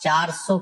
400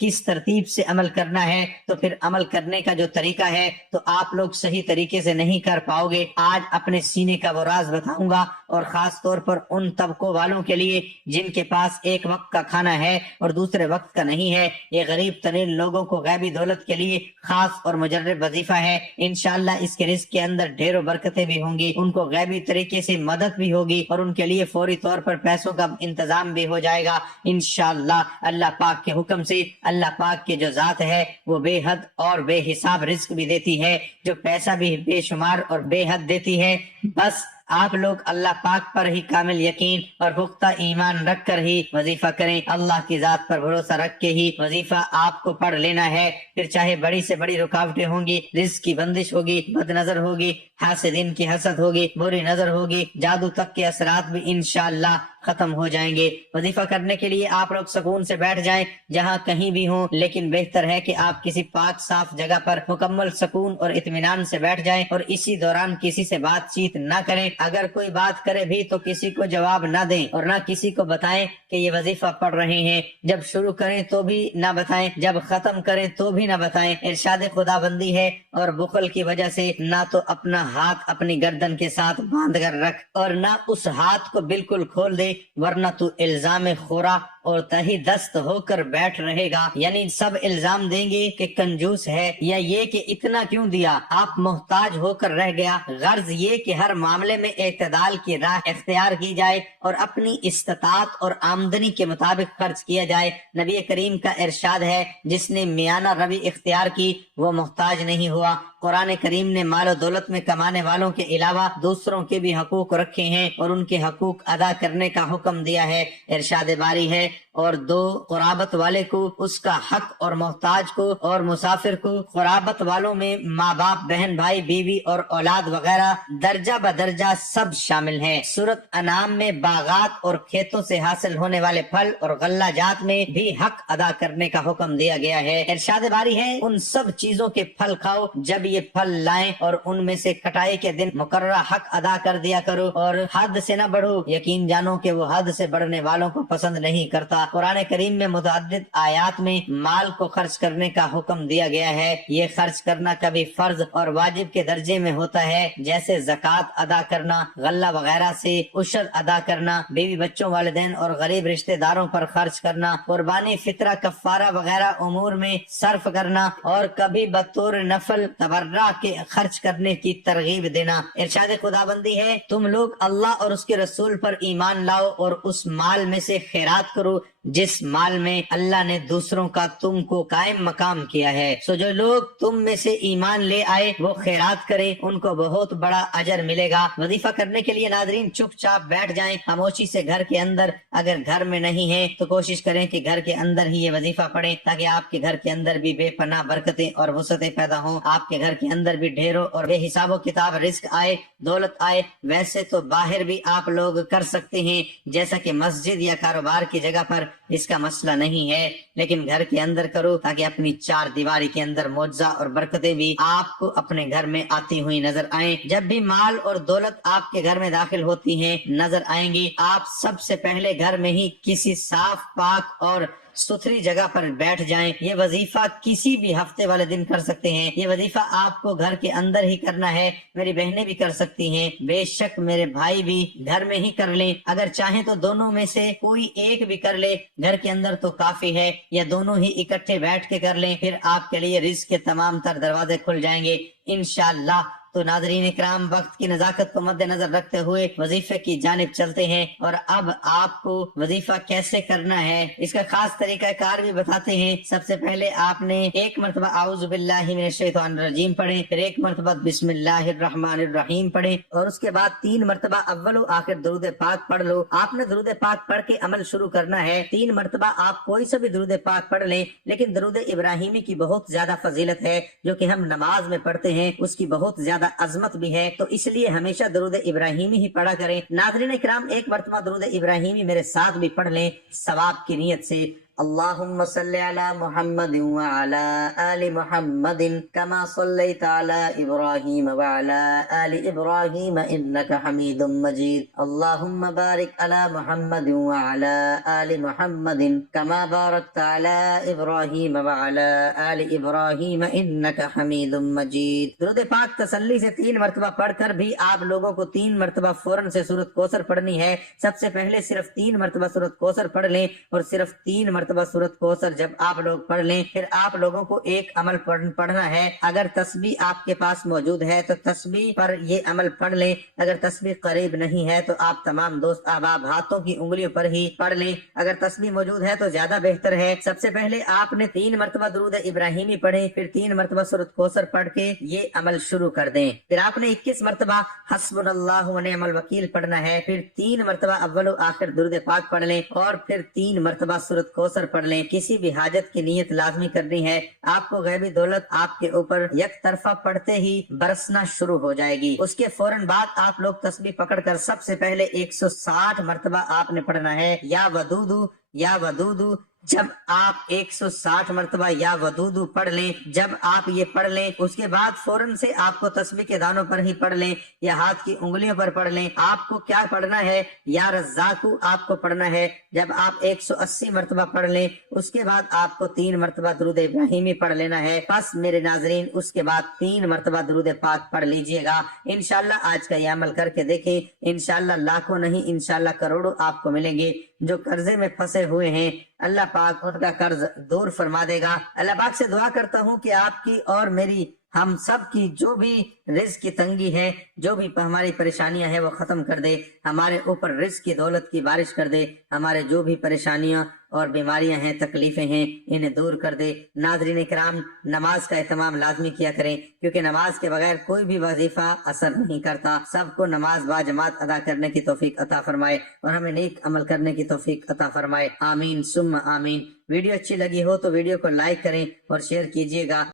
کس ترتیب سے عمل کرنا ہے تو پھر عمل کرنے کا جو طریقہ ہے تو آپ لوگ صحیح طریقے سے نہیں کر پاؤ گے۔ آج اپنے سینے کا وہ راز بتاؤں گا، اور خاص طور پر ان طبقوں والوں کے لیے جن کے پاس ایک وقت کا کھانا ہے اور دوسرے وقت کا نہیں ہے۔ یہ غریب ترین لوگوں کو غیبی دولت کے لیے خاص اور مجرب وظیفہ ہے۔ انشاءاللہ اس کے رزق کے اندر ڈھیروں برکتیں بھی ہوں گی، ان کو غیبی طریقے سے مدد بھی ہوگی، اور ان کے لیے فوری طور پر پیسوں کا انتظام بھی ہو جائے گا انشاءاللہ اللہ پاک کے حکم سے۔ اللہ پاک کی جو ذات ہے وہ بے حد اور بے حساب رزق بھی دیتی ہے، جو پیسہ بھی بے شمار اور بے حد دیتی ہے۔ بس آپ لوگ اللہ پاک پر ہی کامل یقین اور پختہ ایمان رکھ کر ہی وظیفہ کریں۔ اللہ کی ذات پر بھروسہ رکھ کے ہی وظیفہ آپ کو پڑھ لینا ہے۔ پھر چاہے بڑی سے بڑی رکاوٹیں ہوں گی، رزق کی بندش ہوگی، بد نظر ہوگی، حاسدین کی حسد ہوگی، بری نظر ہوگی، جادو تک کے اثرات بھی انشاءاللہ ختم ہو جائیں گے۔ وظیفہ کرنے کے لیے آپ لوگ سکون سے بیٹھ جائیں جہاں کہیں بھی ہوں، لیکن بہتر ہے کہ آپ کسی پاک صاف جگہ پر مکمل سکون اور اطمینان سے بیٹھ جائیں، اور اسی دوران کسی سے بات چیت نہ کریں۔ اگر کوئی بات کرے بھی تو کسی کو جواب نہ دیں، اور نہ کسی کو بتائیں کہ یہ وظیفہ پڑھ رہے ہیں۔ جب شروع کریں تو بھی نہ بتائیں، جب ختم کریں تو بھی نہ بتائیں۔ ارشاد خدا بندی ہے، اور بخل کی وجہ سے نہ تو اپنا ہاتھ اپنی گردن کے ساتھ باندھ کر رکھ، اور نہ اس ہاتھ کو بالکل کھول دے، ورنہ تو الزام خورا اور تہی دست ہو کر بیٹھ رہے گا۔ یعنی سب الزام دیں گے کہ کنجوس ہے، یا یہ کہ اتنا کیوں دیا، آپ محتاج ہو کر رہ گیا۔ غرض یہ کہ ہر معاملے میں اعتدال کی راہ اختیار کی جائے اور اپنی استطاعت اور آمدنی کے مطابق خرچ کیا جائے۔ نبی کریم کا ارشاد ہے، جس نے میانہ روی اختیار کی وہ محتاج نہیں ہوا۔ قرآن کریم نے مال و دولت میں کمانے والوں کے علاوہ دوسروں کے بھی حقوق رکھے ہیں اور ان کے حقوق ادا کرنے کا حکم دیا ہے۔ ارشاد باری ہے، اور دو قرابت والے کو اس کا حق، اور محتاج کو اور مسافر کو۔ قرابت والوں میں ماں باپ، بہن بھائی، بیوی اور اولاد وغیرہ درجہ بدرجہ سب شامل ہیں۔ سورۃ انعام میں باغات اور کھیتوں سے حاصل ہونے والے پھل اور غلہ جات میں بھی حق ادا کرنے کا حکم دیا گیا ہے۔ ارشاد باری ہے، ان سب چیزوں کے پھل کھاؤ جب یہ پھل لائیں، اور ان میں سے کٹائی کے دن مقررہ حق ادا کر دیا کرو، اور حد سے نہ بڑھو، یقین جانو کہ وہ حد سے بڑھنے والوں کو پسند نہیں کرتا۔ قرآن کریم میں متعدد آیات میں مال کو خرچ کرنے کا حکم دیا گیا ہے۔ یہ خرچ کرنا کبھی فرض اور واجب کے درجے میں ہوتا ہے، جیسے زکوٰۃ ادا کرنا، غلہ وغیرہ سے عشر ادا کرنا، بیوی بچوں، والدین اور غریب رشتہ داروں پر خرچ کرنا، قربانی، فطرہ، کفارہ وغیرہ امور میں صرف کرنا، اور کبھی بطور نفل تبرع کے خرچ کرنے کی ترغیب دینا۔ ارشاد خدا بندی ہے، تم لوگ اللہ اور اس کے رسول پر ایمان لاؤ اور اس مال میں سے خیرات کرو جس مال میں اللہ نے دوسروں کا تم کو قائم مقام کیا ہے۔ سو جو لوگ تم میں سے ایمان لے آئے وہ خیرات کریں، ان کو بہت بڑا اجر ملے گا۔ وظیفہ کرنے کے لیے ناظرین چپ چاپ بیٹھ جائیں خاموشی سے گھر کے اندر۔ اگر گھر میں نہیں ہیں تو کوشش کریں کہ گھر کے اندر ہی یہ وظیفہ پڑھیں، تاکہ آپ کے گھر کے اندر بھی بے پناہ برکتیں اور وسعتیں پیدا ہوں، آپ کے گھر کے اندر بھی ڈھیروں اور بے حساب و کتاب رزق آئے، دولت آئے۔ ویسے تو باہر بھی آپ لوگ کر سکتے ہیں، جیسا کہ مسجد یا کاروبار کی جگہ پر اس کا مسئلہ نہیں ہے، لیکن گھر کے اندر کرو تاکہ اپنی چار دیواری کے اندر معجزہ اور برکتیں بھی آپ کو اپنے گھر میں آتی ہوئی نظر آئیں۔ جب بھی مال اور دولت آپ کے گھر میں داخل ہوتی ہیں نظر آئیں گی، آپ سب سے پہلے گھر میں ہی کسی صاف، پاک اور ستھری جگہ پر بیٹھ جائیں۔ یہ وظیفہ کسی بھی ہفتے والے دن کر سکتے ہیں۔ یہ وظیفہ آپ کو گھر کے اندر ہی کرنا ہے۔ میری بہنیں بھی کر سکتی ہیں، بے شک میرے بھائی بھی گھر میں ہی کر لیں۔ اگر چاہیں تو دونوں میں سے کوئی ایک بھی کر لے، گھر کے اندر تو کافی ہے، یا دونوں ہی اکٹھے بیٹھ کے کر لیں، پھر آپ کے لیے رزق کے تمام تر دروازے کھل جائیں گے انشاءاللہ۔ تو ناظرین اکرام، وقت کی نزاکت کو مد نظر رکھتے ہوئے وظیفے کی جانب چلتے ہیں، اور اب آپ کو وظیفہ کیسے کرنا ہے اس کا خاص طریقہ کار بھی بتاتے ہیں۔ سب سے پہلے آپ نے ایک مرتبہ اعوذ باللہ من الشیطان الرجیم پڑھیں، پھر ایک مرتبہ بسم اللہ الرحمن الرحیم پڑھیں، اور اس کے بعد 3 مرتبہ اول و آخر درود پاک پڑھ لو۔ آپ نے درود پاک پڑھ کے عمل شروع کرنا ہے۔ 3 مرتبہ آپ کوئی سا بھی درود پاک پڑھ لیں، لیکن درود ابراہیمی کی بہت زیادہ فضیلت ہے، جو کہ ہم نماز میں پڑھتے ہیں، اس کی بہت زیادہ عظمت بھی ہے، تو اس لیے ہمیشہ درود ابراہیمی ہی پڑھا کریں۔ ناظرین اکرام، ایک مرتبہ درود ابراہیمی میرے ساتھ بھی پڑھ لیں ثواب کی نیت سے۔ اللهم صل على محمد وعلى آل محمد كما صليت على إبراهيم وعلى آل إبراهيم إنك حميد مجيد. اللهم بارك على محمد وعلى آل محمد كما باركت على إبراهيم وعلى آل إبراهيم إنك حميد مجيد. درود پاک تسلی سے 3 مرتبہ پڑھ کر بھی آپ لوگوں کو 3 مرتبہ فوراً سے سورۃ کوثر پڑھنی ہے. سب سے پہلے صرف 3 مرتبہ سورۃ کوثر پڑھ لیں اور صرف 3 مرتبہ سورۃ کوثر جب آپ لوگ پڑھ لیں پھر آپ لوگوں کو ایک عمل پڑھنا ہے. اگر تسبیح آپ کے پاس موجود ہے تو تسبیح پر یہ عمل پڑھ لیں. اگر تسبیح قریب نہیں ہے تو آپ تمام دوست احباب ہاتھوں کی انگلیوں پر ہی پڑھ لیں. اگر تسبیح موجود ہے تو زیادہ بہتر ہے. سب سے پہلے آپ نے 3 مرتبہ درود ابراہیمی پڑھیں، پھر 3 مرتبہ سورۃ کوثر پڑھ کے یہ عمل شروع کر دیں. پھر آپ نے 21 مرتبہ حسبنا اللہ و نعم الوکیل پڑھنا ہے، پھر 3 مرتبہ اول و آخر درود پاک پڑھ لیں اور پھر 3 مرتبہ سورۃ کوثر پڑھ لیں. کسی بھی حاجت کی نیت لازمی کرنی ہے. آپ کو غیبی دولت آپ کے اوپر یک طرفہ پڑھتے ہی برسنا شروع ہو جائے گی. اس کے فوراً بعد آپ لوگ تسبیح پکڑ کر سب سے پہلے 160 مرتبہ آپ نے پڑھنا ہے یا ودودو یا ودودو. جب آپ 160 مرتبہ یا ودودو پڑھ لیں، جب آپ یہ پڑھ لیں اس کے بعد فوراً سے آپ کو تسبیح کے دانوں پر ہی پڑھ لیں یا ہاتھ کی انگلیوں پر پڑھ لیں. آپ کو کیا پڑھنا ہے؟ یا رزاقو آپ کو پڑھنا ہے. جب آپ 180 مرتبہ پڑھ لیں اس کے بعد آپ کو 3 مرتبہ درود ابراہیمی پڑھ لینا ہے. بس میرے ناظرین اس کے بعد 3 مرتبہ درود پاک پڑھ لیجئے گا. انشاءاللہ آج کا یہ عمل کر کے دیکھیں، انشاءاللہ لاکھوں نہیں انشاءاللہ کروڑوں آپ کو ملیں گے. جو قرضے میں پھنسے ہوئے ہیں اللہ پاک ان کا قرض دور فرما دے گا. اللہ پاک سے دعا کرتا ہوں کہ آپ کی اور میری ہم سب کی جو بھی رزق کی تنگی ہے، جو بھی ہماری پریشانیاں ہیں وہ ختم کر دے. ہمارے اوپر رزق کی دولت کی بارش کر دے. ہمارے جو بھی پریشانیاں اور بیماریاں ہیں، تکلیفیں ہیں، انہیں دور کر دے. ناظرین کرام، نماز کا اہتمام لازمی کیا کریں کیونکہ نماز کے بغیر کوئی بھی وظیفہ اثر نہیں کرتا. سب کو نماز با جماعت ادا کرنے کی توفیق عطا فرمائے اور ہمیں نیک عمل کرنے کی توفیق عطا فرمائے. آمین ثم آمین. ویڈیو اچھی لگی ہو تو ویڈیو کو لائک کریں اور شیئر کیجیے گا.